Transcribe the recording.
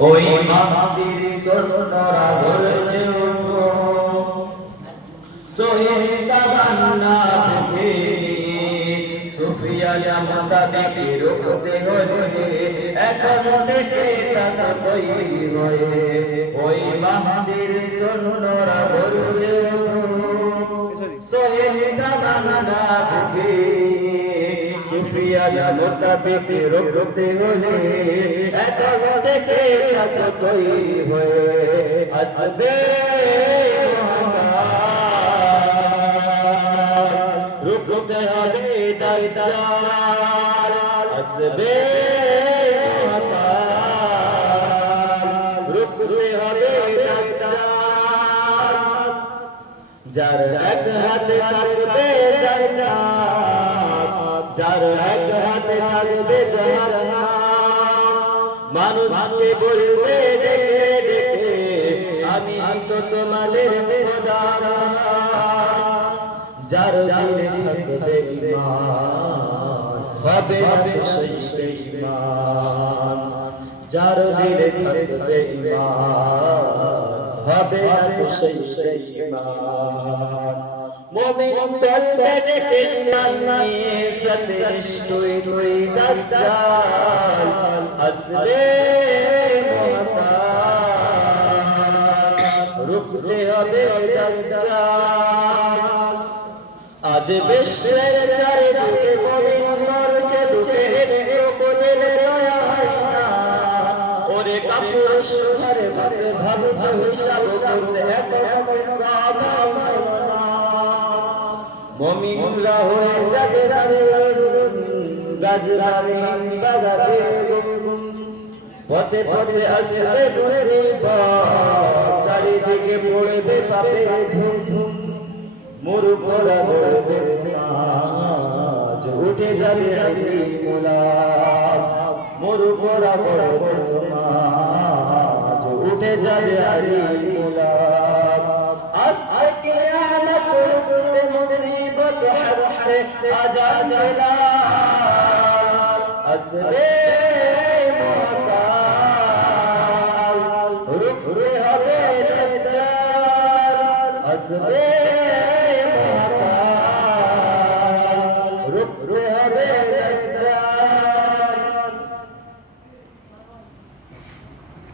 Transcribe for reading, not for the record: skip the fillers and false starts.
ওই মাহদির সন্নরা বলছে ওঠো শহীদ তামান্না ভেবে সুফিয়া মোতাবেক রুখতে হলে এখন থেকে তাকে তৈরি হয়ে ওই মাহদির সন্নরা বলছে শহীদ তামান্না ভেবে সুফিয়া মোতাবেক রুখতে হলে এখন থেকে তাকে তৈরি হয়ে আসবে রুখতে হবে দাজ্জাল আসবে রুখতে হবে দাজ্জাল যার এক হাতে থাকবে জান্নাত যার এক হাতে থাকবে জাহান্নাম মানুষকে বলবে ডেকে ডেকে আমি তো তোমাদের খোদা যার দিলে থাকবে ঈমান হবে সেই ঈমান যার দিলে থাকবে ঈমান হবে সেই ঈমান মুমিন বলবে ডেকে নানিয়ে সাথে নিশ্চয়ই তুই দাজ্জাল আসবে রুখতে হবে দাজ্জাল আজ বিশ্বের চারিদিকে মুমিন মরছে দুঃখের কোলে দয়া হয় না ওরে কাপুর সুধারে বসে ভাবছ হিসাব বসে এত সব মুমিনরা হয়ে যাবে গাজরারে বাগাবে পথে পথে আসবে মুসিবত চারিদিকে পড়বে পাপের ধুম ধুম মুরুখরা বলবে সমাজ উঠে যাবে মুলাদ মুরুখরা বলবে সমাজ উঠে যাবে মুলাদ আসছে কিয়ামত রুখতে মুসিবত হারছে আজান বেলাল আসবে মুতাল রুখতে হবে দাজ্জাল আসবে